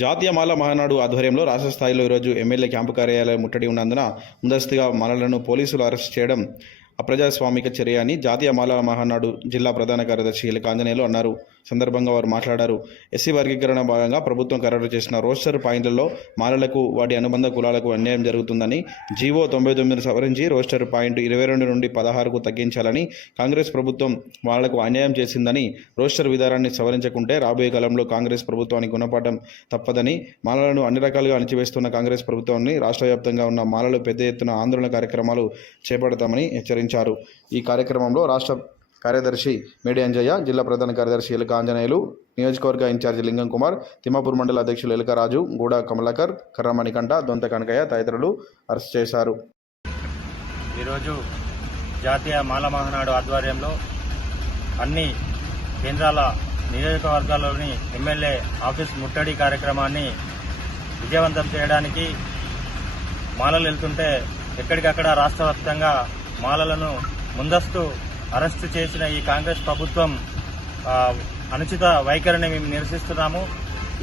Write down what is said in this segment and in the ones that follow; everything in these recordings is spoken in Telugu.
జాతీయ మాల మహానాడు ఆధ్వర్యంలో రాష్ట్ర స్థాయిలో ఈరోజు ఎమ్మెల్యే క్యాంపు కార్యాలయం ముట్టడి ఉన్నందున ముందస్తుగా మాలలను పోలీసులు అరెస్ట్ చేయడం అప్రజాస్వామిక చర్య అని జాతీయ మాల మహానాడు జిల్లా ప్రధాన కార్యదర్శి ఎలిక ఆంజనేయులు అన్నారు. సందర్భంగా వారు మాట్లాడారు. ఎస్సీ వర్గీకరణ భాగంగా ప్రభుత్వం ఖరారు చేసిన రోస్టర్ పాయింట్లలో మాలలకు వాటి అనుబంధ కులాలకు అన్యాయం జరుగుతుందని జీవో 99 సవరించి రోస్టర్ పాయింట్ 22 నుండి 16కు తగ్గించాలని కాంగ్రెస్ ప్రభుత్వం మాలలకు అన్యాయం చేసిందని, రోస్టర్ విధానాన్ని సవరించకుంటే రాబోయే కాలంలో కాంగ్రెస్ ప్రభుత్వానికి గుణపాఠం తప్పదని, మాలలను అన్ని రకాలుగా అణిచివేస్తున్న కాంగ్రెస్ ప్రభుత్వాన్ని రాష్ట్ర వ్యాప్తంగా ఉన్న మాలలు పెద్ద ఎత్తున ఆందోళన కార్యక్రమాలు చేపడతామని హెచ్చరించారు. ఈ కార్యక్రమంలో రాష్ట్ర కార్యదర్శి మేడి అంజయ్య, జిల్లా ప్రధాన కార్యదర్శి ఎలిక ఆంజనేయులు, నియోజకవర్గ ఇన్ఛార్జి లింగం కుమార్, తిమ్మాపూర్ మండల అధ్యక్షులు ఎలిక రాజు, గూడ కమలాకర్, కర్రమణికంఠ, దొంత కనకయ్య తదితరులు అరెస్ట్ చేశారు. ఈరోజు జాతీయ మాల మహానాడు ఆధ్వర్యంలో అన్ని కేంద్రాల నియోజకవర్గాల్లోని ఎమ్మెల్యే ఆఫీస్ ముట్టడి కార్యక్రమాన్ని విజయవంతం చేయడానికి మాలలు వెళ్తుంటే ఎక్కడికక్కడ రాష్ట్ర వ్యాప్తంగా మాలలను ముందస్తు అరెస్టు చేసిన ఈ కాంగ్రెస్ ప్రభుత్వం అనుచిత వైఖరిని మేము నిరసిస్తున్నాము.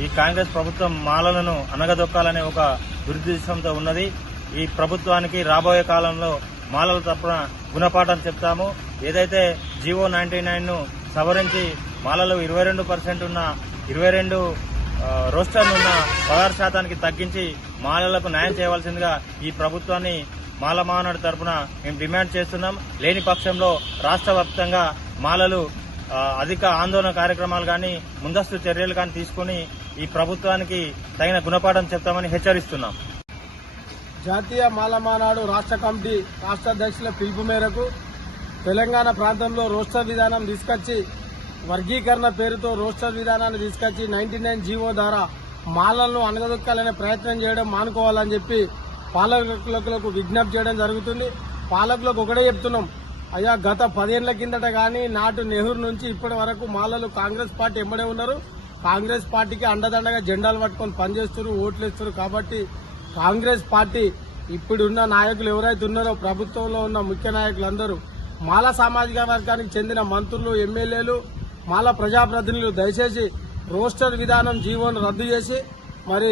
ఈ కాంగ్రెస్ ప్రభుత్వం మాలలను అనగదొక్కాలనే ఒక దురుద్దేశంతో ఉన్నది. ఈ ప్రభుత్వానికి రాబోయే కాలంలో మాలల తరపున గుణపాఠం చెప్తాము. ఏదైతే జీవో 99ను సవరించి మాలలు 22% ఉన్న 22 రోస్టర్లు ఉన్న 16% తగ్గించి మాలలకు న్యాయం చేయవలసిందిగా ఈ ప్రభుత్వాన్ని మాల మహానాడు తరపున మేము డిమాండ్ చేస్తున్నాం. లేని పక్షంలో రాష్ట్ర వ్యాప్తంగా మాలలు అధిక ఆందోళన కార్యక్రమాలు కానీ ముందస్తు చర్యలు కానీ తీసుకుని ఈ ప్రభుత్వానికి తగిన గుణపాఠం చెప్తామని హెచ్చరిస్తున్నాం. జాతీయ మాల మహానాడు రాష్ట్ర కమిటీ రాష్ట్ర అధ్యక్షుల పిలుపు మేరకు తెలంగాణ ప్రాంతంలో రోస్టర్ విధానం తీసుకొచ్చి, వర్గీకరణ పేరుతో రోస్టర్ విధానాన్ని తీసుకొచ్చి 99 జీవో ద్వారా మాలలను అనగదొక్కాలనే ప్రయత్నం చేయడం మానుకోవాలని చెప్పి పాలకులకు విజ్ఞప్తి చేయడం జరుగుతుంది. పాలకులకు ఒకటే చెప్తున్నాం, అయ్యా గత 10 ఏళ్ల కిందట కానీ నాటు నెహ్రూ నుంచి ఇప్పటి వరకు మాలలు కాంగ్రెస్ పార్టీ ఎంబడే ఉన్నారు. కాంగ్రెస్ పార్టీకి అండదండగా జెండాలు పట్టుకొని పనిచేస్తున్నారు, ఓట్లేస్తున్నారు. కాబట్టి కాంగ్రెస్ పార్టీ ఇప్పుడున్న నాయకులు ఎవరైతే ఉన్నారో, ప్రభుత్వంలో ఉన్న ముఖ్య నాయకులందరూ మాల సామాజిక వర్గానికి చెందిన మంత్రులు, ఎమ్మెల్యేలు, మాల ప్రజాప్రతినిధులు దయచేసి రోస్టర్ విధానం జీవోను రద్దు చేసి మరి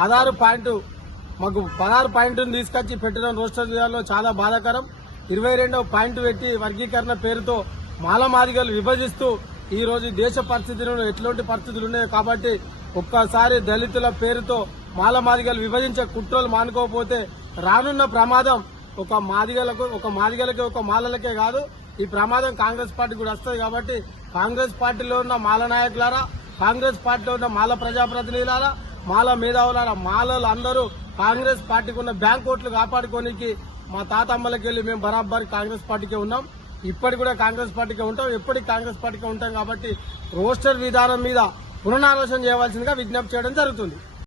16 పాయింట్ను తీసుకొచ్చి పెట్టడం రోస్టర్ విధానంలో చాలా బాధాకరం. 22వ పాయింట్ పెట్టి వర్గీకరణ పేరుతో మాల మాదిగలు విభజిస్తూ ఈ రోజు దేశ పరిస్థితులను ఎట్లాంటి పరిస్థితులు ఉన్నాయి. కాబట్టి ఒక్కసారి దళితుల పేరుతో మాల మాదిగలు విభజించే కుట్రలు మానుకోకపోతే రానున్న ప్రమాదం ఒక మాలలకే కాదు, ఈ ప్రమాదం కాంగ్రెస్ పార్టీ కూడా వస్తుంది. కాబట్టి కాంగ్రెస్ పార్టీలో ఉన్న మాల నాయకులారా, కాంగ్రెస్ పార్టీలో ఉన్న మాల ప్రజాప్రతినిధులారా, మాల మేధావులారా, మాలలు అందరూ కాంగ్రెస్ పార్టీకి ఉన్న బ్యాంక్ ఓట్లు కాపాడుకోనికి మా తాతమ్మలకి వెళ్ళి మేము బరాబర్ కాంగ్రెస్ పార్టీకే ఉన్నాం. ఇప్పటికి కూడా కాంగ్రెస్ పార్టీకే ఉంటాం, ఎప్పటికీ కాంగ్రెస్ పార్టీకే ఉంటాం. కాబట్టి రోస్టర్ విధానం మీద పునరాలోచన చేయవలసిందిగా విజ్ఞప్తి చేయడం జరుగుతుంది.